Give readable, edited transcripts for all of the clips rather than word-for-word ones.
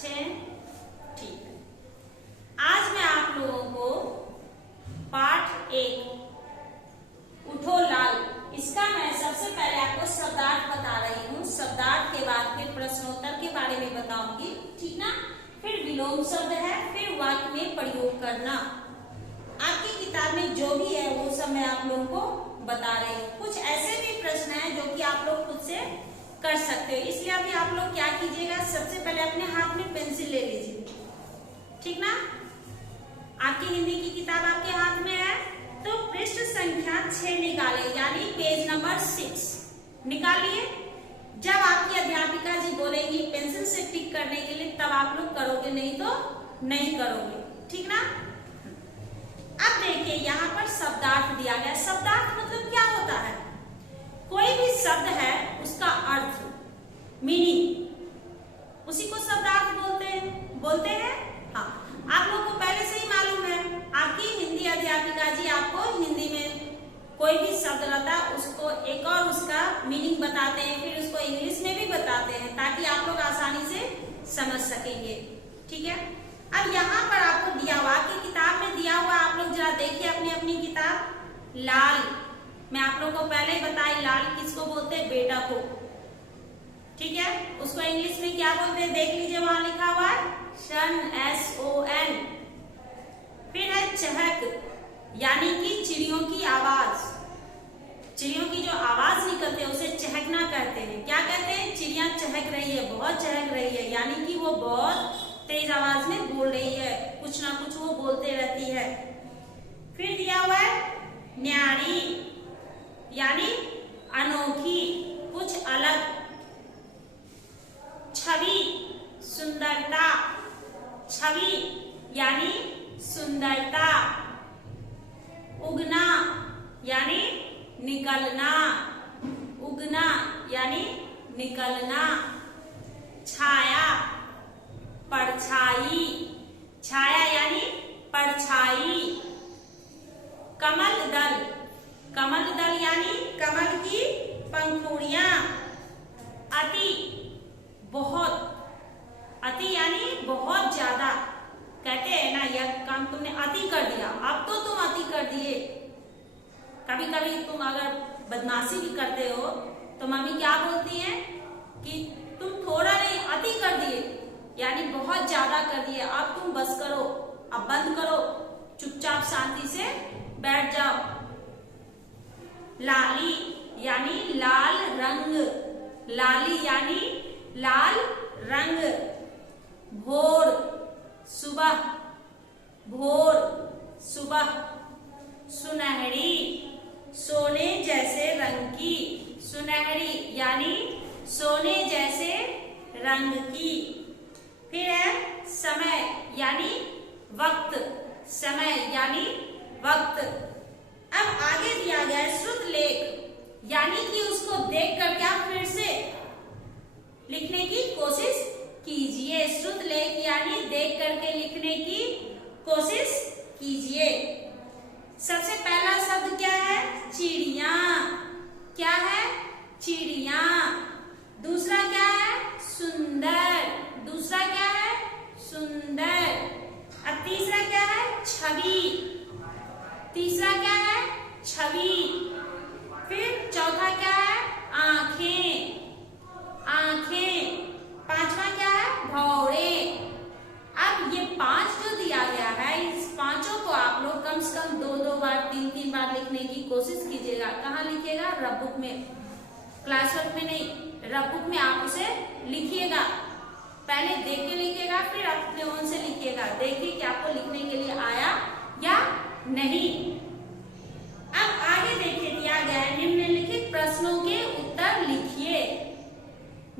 अच्छे हैं? ठीक है। आज मैं आप लोगों को पाठ 1 उठो लाल, इसका मैं सबसे पहले आपको शब्दार्थ बता रही हूँ। शब्दार्थ के बाद फिर प्रश्नोत्तर के बारे में बताऊंगी, ठीक ना। फिर विलोम शब्द है, फिर वाक्य में प्रयोग करना। आपकी किताब में जो भी है वो सब मैं आप लोगों को बता रही हूँ। कुछ ऐसे भी प्रश्न हैं जो कि आप लोग खुद से कर सकते हो, इसलिए अभी आप लोग क्या कीजिएगा, सबसे पहले अपने हाथ में पेंसिल ले लीजिए, ठीक ना। आपकी हिंदी की किताब आपके हाथ में है तो पृष्ठ संख्या 6 निकाले, यानी पेज नंबर 6 निकालिए। जब आपकी अध्यापिका जी बोलेंगी पेंसिल से टिक करने के लिए तब आप लोग करोगे, नहीं तो नहीं करोगे, ठीक ना। अब देखिए यहाँ पर शब्दार्थ दिया गया। शब्दार्थ मतलब क्या होता है? कोई भी शब्द है उसका अर्थ, मीनिंग, उसी को शब्दार्थ बोलते हैं। हाँ, आप लोगों को पहले से ही मालूम है, आपकी हिंदी अध्यापिका जी आपको हिंदी में कोई भी शब्द रहता है उसको एक और उसका मीनिंग बताते हैं, फिर उसको इंग्लिश में भी बताते हैं ताकि आप लोग आसानी से समझ सकेंगे, ठीक है। अब यहाँ पर आपको दिया हुआ, आपकी किताब में दिया हुआ, आप लोग जरा देखिए अपनी अपनी किताब। लाल, मैं आप लोग को पहले ही बताई लाल किसको बोलते हैं, बेटा को, ठीक है। उसको इंग्लिश में क्या बोलते हैं देख लीजिए, वहां लिखा हुआ है सन, SON। फिर है चहक, यानी कि चिड़ियों की आवाज। चिड़ियों की जो आवाज निकलती है उसे चहकना कहते हैं। क्या कहते हैं? चिड़िया चहक रही है, बहुत चहक रही है, यानी कि वो बहुत तेज आवाज में बोल रही है, कुछ ना कुछ वो बोलते रहती है। फिर दिया हुआ है न्यारी, यानी अनोखी, कुछ अलग। छवि, सुंदरता, छवि यानी सुंदरता। उगना यानी निकलना, उगना यानी निकलना। छाया, परछाई, छाया यानी परछाई। कमल दल, कमल दल यानी कमल की पंखुड़ियां। अति, बहुत, अति यानी बहुत ज्यादा। कहते हैं ना, यह काम तुमने अति कर दिया, अब तो तुम अति कर दिए। कभी कभी तुम अगर बदमाशी भी करते हो तो मम्मी क्या बोलती है कि तुम थोड़ा नहीं अति कर दिए, यानी बहुत ज्यादा कर दिए, अब तुम बस करो, अब बंद करो, चुपचाप शांति से बैठ जाओ। लाली यानी लाल रंग, लाली यानी लाल रंग। भोर, सुबह, भोर, सुबह। सुनहरी, सोने जैसे रंग की, सुनहरी यानी सोने जैसे रंग की। फिर है समय यानी वक्त, समय यानी वक्त। अब आगे दिया गया है श्रुत लेख, यानी कि उसको देख कर क्या फिर से लिखने की कोशिश कीजिए। श्रुत लेख यानी देख करके लिखने की कोशिश कीजिए। सबसे पहला शब्द क्या है? चिड़िया। क्या है? चिड़िया। दूसरा क्या है? सुंदर। दूसरा क्या है? सुंदर। अब तीसरा क्या है? छवि। तीसरा क्या है? छवि। फिर चौथा क्या है? आंखें, आंखें। पांचवा क्या है? भौरे। अब ये 5 जो दिया गया है, इस पांचों को आप लोग कम से कम 2-2 बार 3-3 बार लिखने की कोशिश कीजिएगा। कहाँ लिखिएगा? रफ बुक में, क्लासवर्क में नहीं, रफ बुक में आप उसे लिखिएगा। पहले देख के लिखिएगा, फिर अपने मन से लिखिएगा। देखिए कि आपको लिखने के लिए आया या नहीं। अब आगे देखिए दिया गया है निम्नलिखित प्रश्नों के उत्तर लिखिए।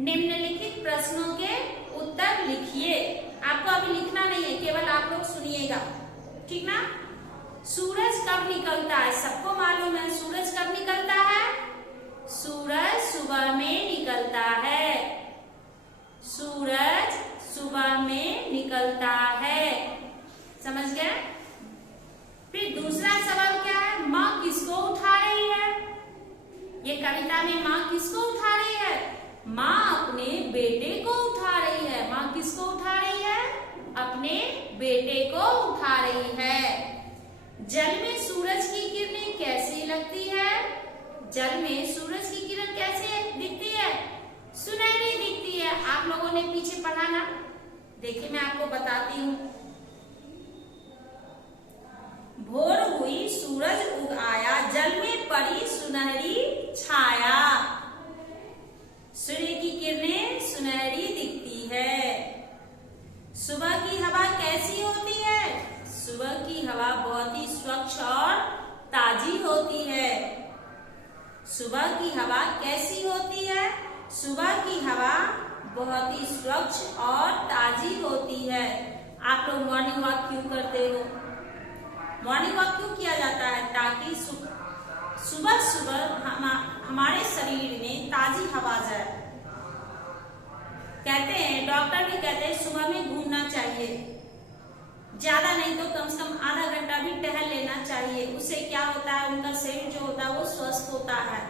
निम्नलिखित प्रश्नों के उत्तर लिखिए। आपको अभी लिखना नहीं है, केवल आप लोग सुनिएगा, ठीक ना। सूरज कब निकलता है? सबको मालूम है सूरज कब निकलता है? सूरज सुबह में निकलता है। सूरज सुबह में निकलता है, समझ गए। फिर दूसरा सवाल क्या है? माँ किसको उठा रही है? ये कविता में माँ किसको उठा रही है? माँ अपने बेटे को उठा रही है। माँ किसको उठा रही आई है। जल में सूरज की किरणें कैसी लगती है? जल में सूरज की किरण कैसे दिखती है? सुनहरी दिखती है। आप लोगों ने पीछे पढ़ा ना? देखिए मैं आपको बताती हूँ। भोर हुई सूरज उग आया, जल में पड़ी सुनहरी छाया। सूर्य की किरणें सुनहरी दिखती है। सुबह की हवा कैसी होती है? सुबह की हवा बहुत ही स्वच्छ और ताजी होती है। सुबह की हवा कैसी होती है? सुबह की हवा बहुत ही स्वच्छ और ताजी होती है। आप लोग मॉर्निंग वॉक क्यों करते हो? मॉर्निंग वॉक क्यों किया जाता है? ताकि सुबह सुबह हमारे शरीर में ताजी हवा जाए। कहते हैं, डॉक्टर भी कहते हैं सुबह में घूमना चाहिए, ज्यादा नहीं तो कम से कम आधा घंटा भी टहल लेना चाहिए। उससे क्या होता है, उनका शरीर जो होता है वो स्वस्थ होता है।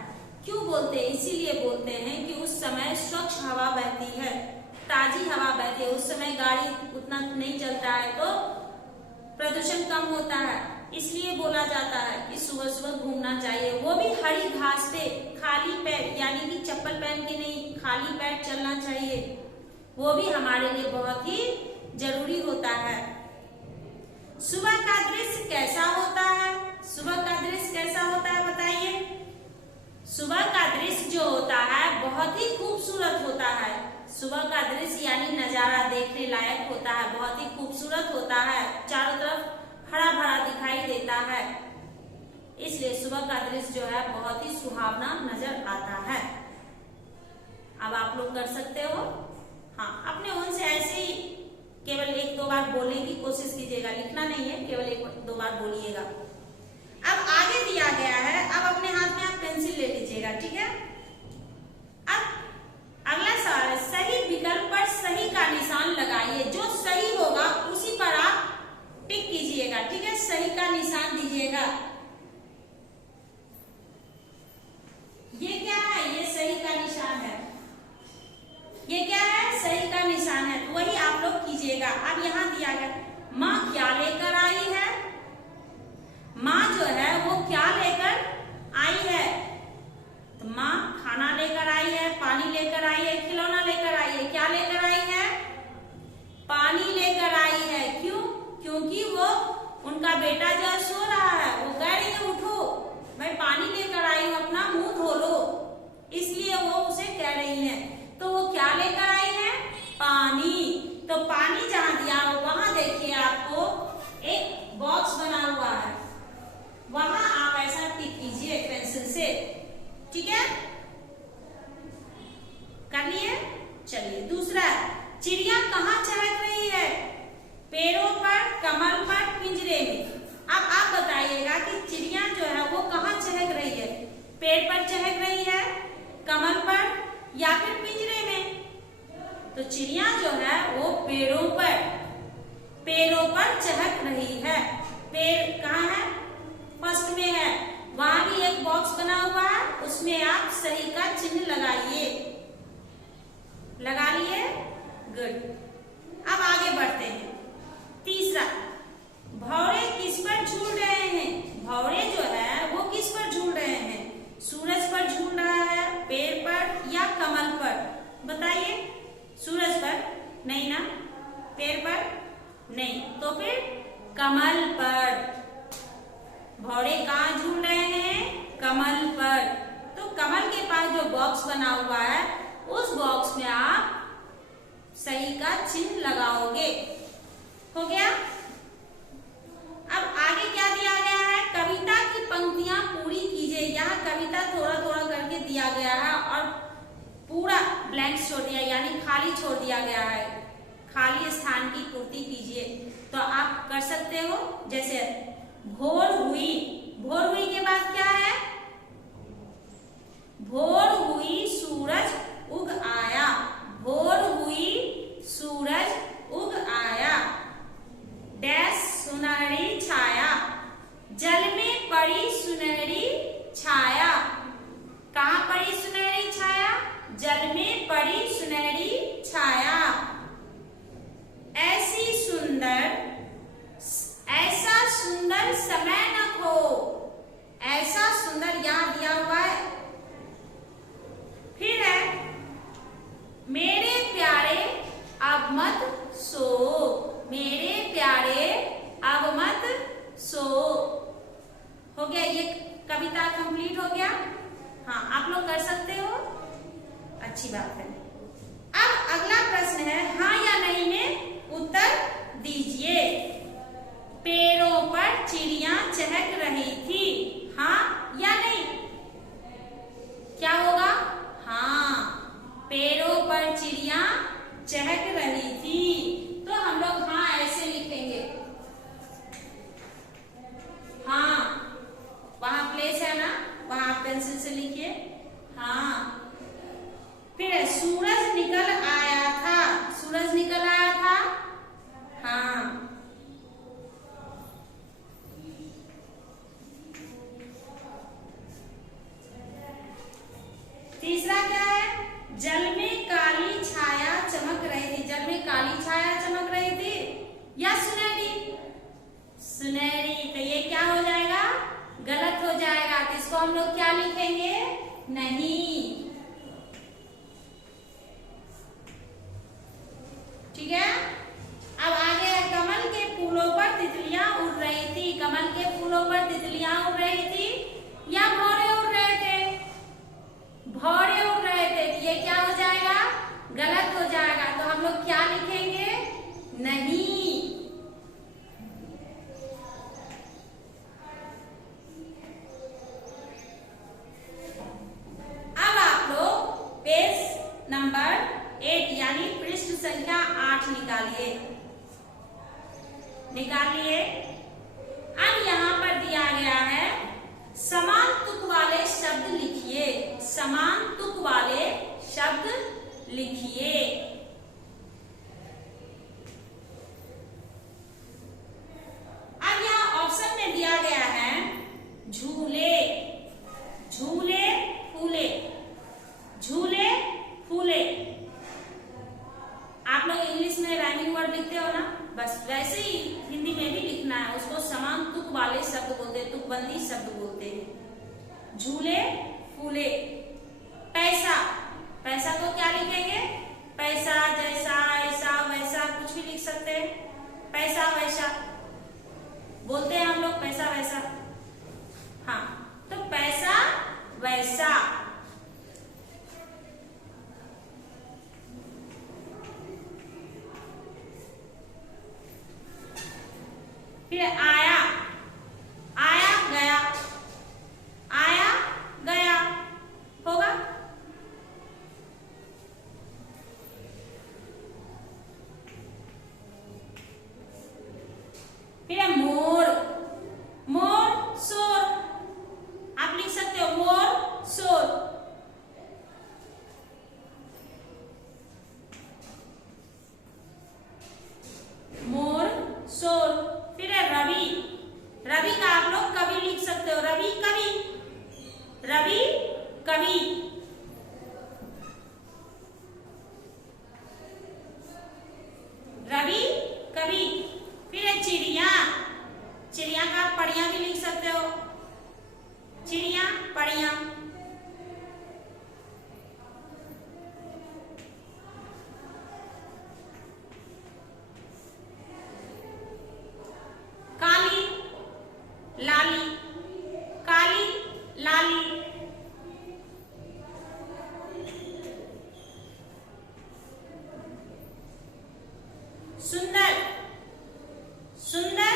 क्यों बोलते हैं? इसीलिए बोलते हैं कि उस समय स्वच्छ हवा बहती है, ताजी हवा बहती है। उस समय गाड़ी उतना नहीं चलता है तो प्रदूषण कम होता है। इसलिए बोला जाता है कि सुबह सुबह घूमना चाहिए, वो भी हरी घास पे खाली पैर, यानी कि चप्पल पहन के नहीं, खाली पैर चलना चाहिए। वो भी हमारे लिए बहुत ही जरूरी होता है। सुबह का दृश्य कैसा होता है? सुबह का दृश्य कैसा होता है बताइए? सुबह का दृश्य जो होता है बहुत ही खूबसूरत होता है। सुबह का दृश्य यानी नजारा देखने लायक होता है, बहुत ही खूबसूरत होता है। चारों तरफ हरा भरा दिखाई देता है, इसलिए सुबह का दृश्य जो है बहुत ही सुहावना नजर आता है। अब आप लोग कर सकते हो। हाँ, अपने मन से ऐसे ही केवल एक दो बार बोलने की कोशिश कीजिएगा, लिखना नहीं है, केवल एक दो बार बोलिएगा। अब आगे दिया गया है, अब अपने हाथ में आप पेंसिल ले लीजिएगा, ठीक है। अब अगला सवाल है, सही विकल्प पर सही का निशान लगाइए। जो सही होगा उसी पर आप टिक कीजिएगा, ठीक है। सही का निशान दीजिएगा। ये क्या है? ये सही का निशान है। ये क्या है? सही का निशान है, तो वही आप लोग कीजिएगा। अब यहाँ दिया गया, माँ क्या लेकर आई है? माँ जो है वो क्या लेकर आई है? तो माँ खाना लेकर आई है, पानी लेकर आई है, खिलौना लेकर आई है। क्या लेकर आई है? पानी लेकर आई है। क्यों? क्योंकि वो उनका बेटा जो सो रहा है, वो कह रही है उठो, मैं पानी लेकर आई हूँ, अपना मुंह धो लो, इसलिए वो उसे कह रही है। तो वो क्या लेकर आई है? पानी। तो पानी जहाँ दिया हो वहां देखिए आपको एक बॉक्स बना हुआ है, वहां आप ऐसा टिक कीजिए पेंसिल से, ठीक है। कर लिए? चलिए दूसरा, चिड़िया कहाँ चहक रही है? पेड़ों पर, कमल पर, पिंजरे में। अब आप बताइएगा कि चिड़िया जो है वो कहाँ चहक रही है? पेड़ पर चहक रही है, कमल पर या फिर पिंजरे में? तो चिड़िया जो है वो पेड़ों पर चहक रही है। पेड़ कहाँ है? फर्स्ट में है, वहां भी एक बॉक्स बना हुआ है, उसमें आप सही का चिन्ह लगाइए। लगा लिए? गुड। अब आगे बढ़ते हैं। तीसरा, भौरे किस पर झूल रहे हैं? भौरे जो है वो किस पर झूल रहे हैं? सूरज पर झूल रहा है, पेड़ पर या कमल पर? बताइए। सूरज पर? नहीं ना। पेड़ पर? नहीं। तो फिर कमल पर। भौरे कहाँ झूल रहे हैं? कमल पर। तो कमल के पास जो बॉक्स बना हुआ है उस बॉक्स में आप सही का चिन्ह लगाओगे। हो गया? अब आगे क्या दिया गया है? कविता की पंक्तियां पूरी कीजिए। यहाँ कविता थोड़ा थोड़ा करके दिया गया है और पूरा ब्लैंक छोड़ दिया, यानी खाली छोड़ दिया गया है। खाली स्थान की पूर्ति कीजिए। तो आप कर सकते हो, जैसे भोर हुई, भोर हुई के बाद क्या है? भोर हुई सूरज उग आया। भोर हुई सूरज उग आया। डैश सुनहरी छाया, जल में पड़ी सुनहरी छाया। कहाँ पड़ी सुनहरी छाया? जल में पड़ी सुनहरी छाया। ऐसी सुंदर, ऐसा सो, मेरे प्यारे अब मत सो। हो गया, ये कविता कंप्लीट हो गया। हाँ, आप लोग कर सकते हो, अच्छी बात है। अब अगला प्रश्न है हाँ या नहीं में उत्तर दीजिए। पेड़ों पर चिड़िया चहक रही थी, हाँ या नहीं? क्या होगा? हाँ, पेड़ों पर चिड़िया चहक रही थी। तो हम लोग हाँ ऐसे लिखेंगे। हाँ, वहां प्लेस है ना, वहां पेंसिल से लिखिए। हाँ, फिर सूरज निकल आया था, सूरज निकल आया था। हाँ, तीसरा क्या है? जल में काली छाया चमक रही थी, जल में काली छाया चमक रही थी या सुनहरी? सुनहरी। तो ये क्या हो जाएगा? गलत हो जाएगा। तो इसको हम लोग क्या लिखेंगे? नहीं। ठीक है। अब आगे है कमल के फूलों पर तितलियां उड़ रही थी, कमल के फूलों पर तितलियां उड़ रही थी या भौरे उड़ रहे थे? भौरे उड़ रहे थे। तो ये क्या हो जाएगा? गलत हो जाएगा। तो हम लोग क्या लिखेंगे? नहीं। अब आप लोग पेज नंबर 8 यानी पृष्ठ संख्या 8 निकालिए। अब यहाँ पर दिया गया है समान तुक वाले शब्द लिखिए, समान तुक वाले शब्द लिखिए। अब यहाँ ऑप्शन में दिया गया है झूले, झूले फूले, झूले फूले। आप लोग इंग्लिश में राइमिंग वर्ड लिखते हो ना, बस वैसे ही हिंदी में भी लिखना है। उसको समान तुक वाले शब्द बोलते हैं, तुकबंदी शब्द बोलते हैं। झूले फूले। पैसा, पैसा को क्या लिखेंगे? पैसा, जैसा, ऐसा, वैसा, कुछ भी लिख सकते हैं। पैसा वैसा बोलते हैं हम लोग, पैसा वैसा। हाँ, तो पैसा वैसा। फिर आया, आया गया, आया गया होगा। फिर मोर, मोर शोर। आप लिख सकते हो मोर शोर। मोर शोर। फिर है रवि, रवि का आप लोग कवि लिख सकते हो, रवि कवि, रवि कवि। रवि कवि। फिर है चिड़िया, चिड़िया का पड़िया भी लिख सकते हो, चिड़िया पड़िया। काली लाली, काली लाली। सुंदर, सुंदर,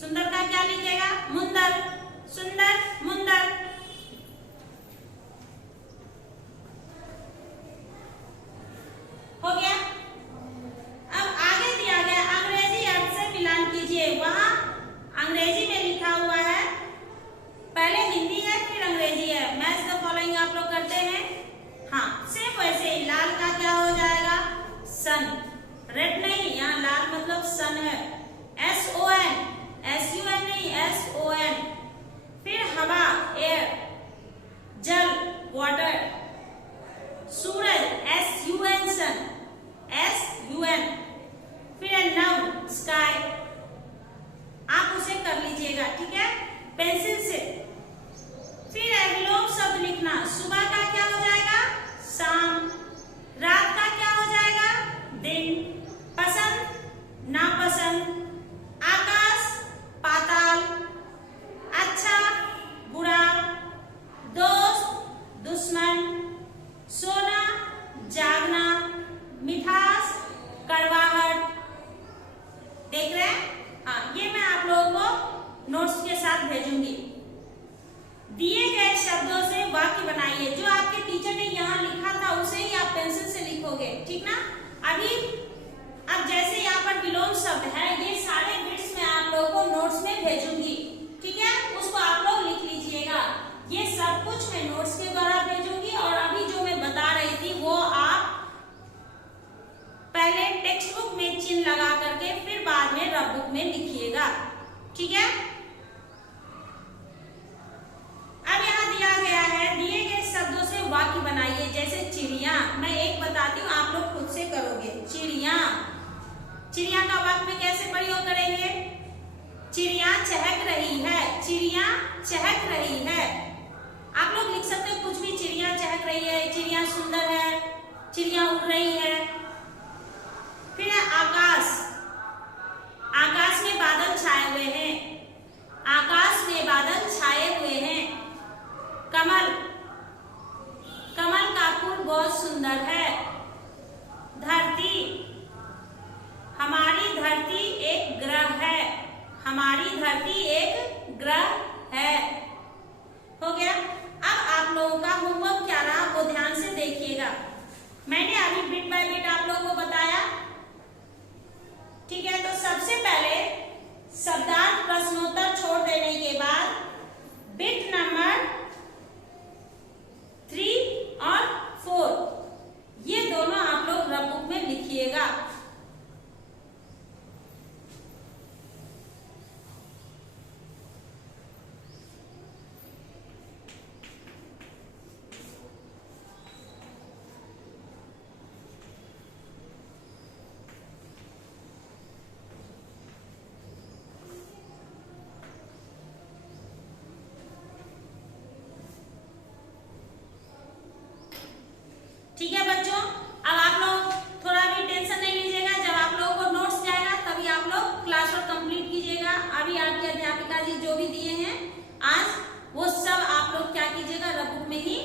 सुंदर का क्या लिखेगा? मुंदर, सुंदर मुंदर। हो गया। अब आगे दिया गया अंग्रेजी अर्थ से मिलान कीजिए। वहां अंग्रेजी में लिखा हुआ है, पहले हिंदी है फिर अंग्रेजी है। मैच द फॉलोइंग आप लोग करते हैं। हाँ, सेम वैसे ही। लाल का क्या हो जाएगा? सन। रेड नहीं, यहाँ लाल मतलब सन है। SON, SUN नहीं, SON। फिर हवा, एयर। जल, वाटर। सूरज, SUN, सन, SUN। फिर नव, स्काई। आप उसे कर लीजिएगा, ठीक है, पेंसिल से। फिर विलोम शब्द लिखना। सुबह का क्या हो जाएगा? शाम। रात का क्या हो जाएगा? दिन। पसंद, आकाश पाताल, अच्छा बुरा, दोस्त दुश्मन, सोना जागना, मिठास कड़वाहट। देख रहे हैं? हाँ, ये मैं आप लोगों को नोट्स के साथ भेजूंगी। दिए गए शब्दों से वाक्य बनाइए। जो आपके टीचर ने यहाँ लिखा था उसे ही आप पेंसिल से लिखोगे, ठीक ना? अब जैसे यहाँ पर विलोम शब्द है, ये सारे बिट्स मैं आप लोगों को नोट्स में भेजूंगी, ठीक है? उसको आप लोग लिख लीजिएगा। ये सब कुछ मैं नोट्स के द्वारा भेजूंगी और अभी जो मैं बता रही थी वो आप पहले टेक्स्ट बुक में चिन्ह लगा करके फिर बाद में रफ बुक में लिखिएगा, ठीक है? अब यहाँ दिया गया है, दिए गए शब्दों से वाक्य बनाइए। जैसे चिड़िया, मैं एक बताती हूँ, आप लोग खुद से करोगे। चिड़िया, चिड़िया का वाक्य में कैसे प्रयोग करेंगे? चिड़िया चहक रही है, चिड़िया चहक रही है। आप लोग लिख सकते हो कुछ भी, चिड़िया चहक रही है, चिड़िया सुंदर है, चिड़िया उड़ रही है। फिर है आकाश, आकाश में बादल छाए हुए हैं, आकाश में बादल छाए हुए हैं। कमल, कमल का फूल बहुत सुंदर है। धरती, हमारी धरती एक ग्रह है, हमारी धरती एक ग्रह है। हो गया? अब आप लोगों का होमवर्क क्या रहा वो ध्यान से देखिएगा। मैंने अभी बिट बाय बिट आप लोगों को बताया, ठीक है? तो सबसे पहले शब्दार्थ प्रश्नोत्तर छोड़ देने के बाद बिट नंबर 3 और 4 ये दोनों आप लोग रफ बुक में लिखिएगा। ठीक है बच्चों, अब आप लोग थोड़ा भी टेंशन नहीं लीजिएगा। जब आप लोगों को नोट्स जाएगा तभी आप लोग क्लास वर्क कंप्लीट कीजिएगा। अभी आपके अध्यापिका जी जो भी दिए हैं आज, वो सब आप लोग क्या कीजिएगा, रफ बुक में ही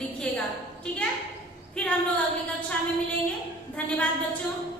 लिखिएगा, ठीक है? फिर हम लोग अगली कक्षा में मिलेंगे। धन्यवाद बच्चों।